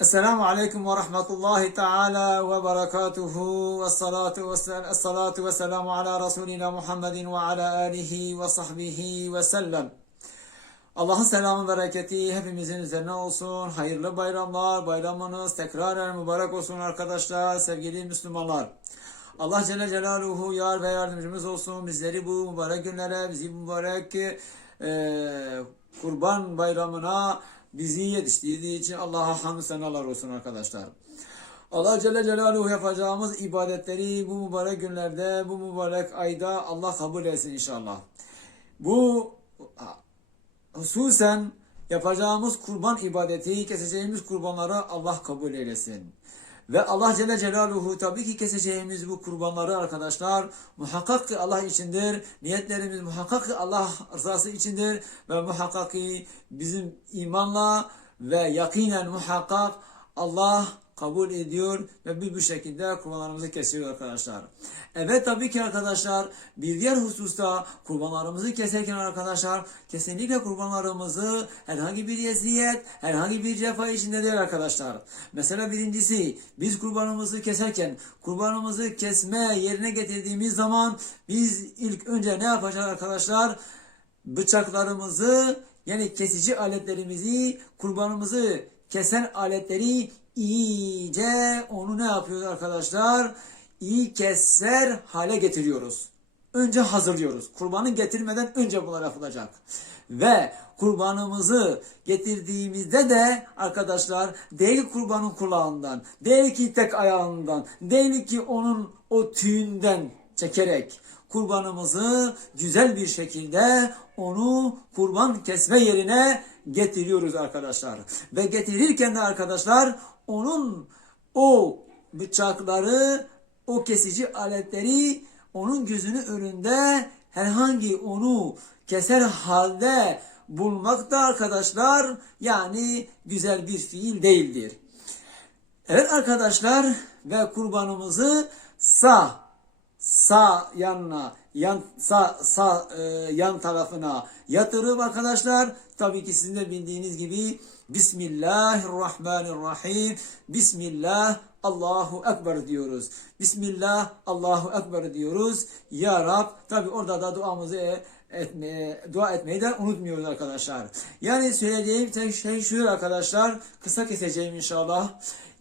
Esselamu Aleyküm ve Rahmetullahi Teala ve Berekatuhu ve salatu ve, sel- salatu ve selamu ala Resulina Muhammedin ve ala alihi ve sahbihi ve sellem. Allah'ın selamı bereketi hepimizin üzerine olsun. Hayırlı bayramlar, bayramınız tekrar mübarek olsun arkadaşlar, sevgili Müslümanlar. Allah Celle Celaluhu yar ve yardımcımız olsun. Bizleri bu mübarek günlere, bizi mübarek e, kurban bayramına bizi yetiştirdiği için Allah'a hamd senalar olsun arkadaşlar. Allah Celle Celaluhu yapacağımız ibadetleri bu mübarek günlerde, bu mübarek ayda Allah kabul etsin inşallah. Bu hususen yapacağımız kurban ibadeti, keseceğimiz kurbanları Allah kabul eylesin. Ve Allah Celle Celaluhu tabii ki keseceğimiz bu kurbanları arkadaşlar muhakkak ki Allah içindir. Niyetlerimiz muhakkak ki Allah rızası içindir. Ve muhakkak ki bizim imanla ve yakinen muhakkak Allah kabul ediyor ve biz bu şekilde kurbanlarımızı kesiyoruz arkadaşlar. Evet tabii ki arkadaşlar bir diğer hususta kurbanlarımızı keserken arkadaşlar kesinlikle kurbanlarımızı herhangi bir eziyet, herhangi bir cefa içinde değil arkadaşlar. Mesela birincisi biz kurbanımızı keserken kurbanımızı kesme yerine getirdiğimiz zaman biz ilk önce ne yapacağız arkadaşlar? Bıçaklarımızı yani kesici aletlerimizi kurbanımızı kesen aletleri iyice onu ne yapıyoruz arkadaşlar? İyi keser hale getiriyoruz. Önce hazırlıyoruz. Kurbanı getirmeden önce bunlar yapılacak. Ve kurbanımızı getirdiğimizde de arkadaşlar değil kurbanın kulağından, değil ki tek ayağından, değil ki onun o tüyünden çekerek kurbanımızı güzel bir şekilde onu kurban kesme yerine getiriyoruz arkadaşlar. Ve getirirken de arkadaşlar onun o bıçakları, o kesici aletleri onun gözünün önünde herhangi onu keser halde bulmak da arkadaşlar yani güzel bir fiil değildir. Evet arkadaşlar ve kurbanımızı sağ sağ yanına yan sağ sağ e, yan tarafına yatırıp arkadaşlar tabii ki sizin de bildiğiniz gibi Bismillahirrahmanirrahim Bismillah Allahu Ekber diyoruz. Bismillah Allahu Ekber diyoruz. Ya Rab tabii orada da duamızı etmeye, dua etmeyi de unutmuyoruz arkadaşlar. Yani söyleyeceğim tek şey şu arkadaşlar. Kısa keseceğim inşallah.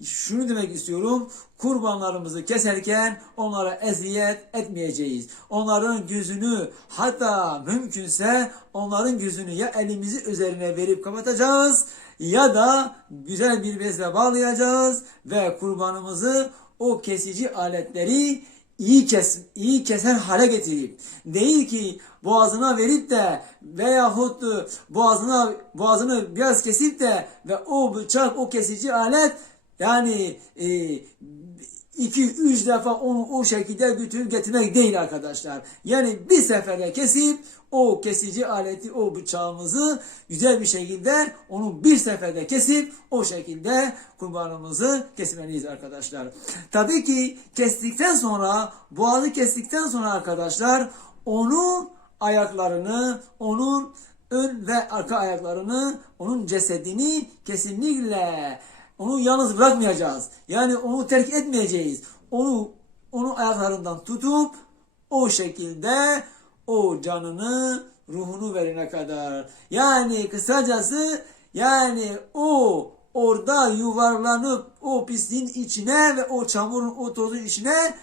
Şunu demek istiyorum. Kurbanlarımızı keserken onlara eziyet etmeyeceğiz. Onların gözünü hatta mümkünse onların gözünü ya elimizi üzerine verip kapatacağız ya da güzel bir bezle bağlayacağız ve kurbanımızı o kesici aletleri iyi kes iyi keser hale getirip değil ki boğazına verip de veyahut boğazına boğazını biraz kesip de ve o bıçak o kesici alet yani e, iki üç defa onu o şekilde götürüp getirmek değil arkadaşlar. Yani bir seferde kesip o kesici aleti o bıçağımızı güzel bir şekilde onu bir seferde kesip o şekilde kurbanımızı kesmeliyiz arkadaşlar. Tabii ki kestikten sonra boğazı kestikten sonra arkadaşlar onu ayaklarını onun ön ve arka ayaklarını onun cesedini kesinlikle onu yalnız bırakmayacağız. Yani onu terk etmeyeceğiz. Onu onun ayaklarından tutup o şekilde o canını ruhunu verene kadar. Yani kısacası yani o orada yuvarlanıp o pisliğin içine ve o çamurun o tozun içine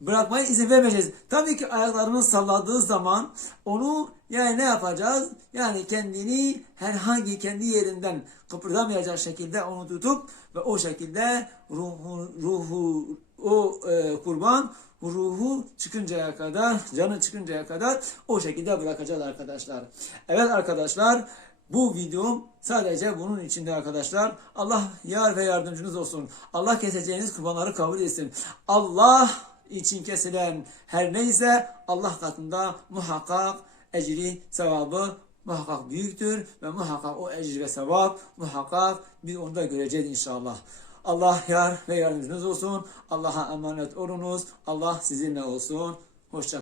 bırakmaya izin vermeyeceğiz. Tabii ki ayaklarını salladığı zaman onu yani ne yapacağız? Yani kendini herhangi kendi yerinden kıpırdamayacak şekilde onu tutup ve o şekilde ruhu, ruhu o e, kurban ruhu çıkıncaya kadar, canı çıkıncaya kadar o şekilde bırakacağız arkadaşlar. Evet arkadaşlar bu videom sadece bunun içinde arkadaşlar. Allah yar ve yardımcınız olsun. Allah keseceğiniz kurbanları kabul etsin. Allah için kesilen her neyse Allah katında muhakkak ecri, sevabı muhakkak büyüktür ve muhakkak o ecri ve sevap muhakkak biz onda göreceğiz inşallah. Allah yar ve yardımcınız olsun. Allah'a emanet olunuz. Allah sizinle olsun. Hoşça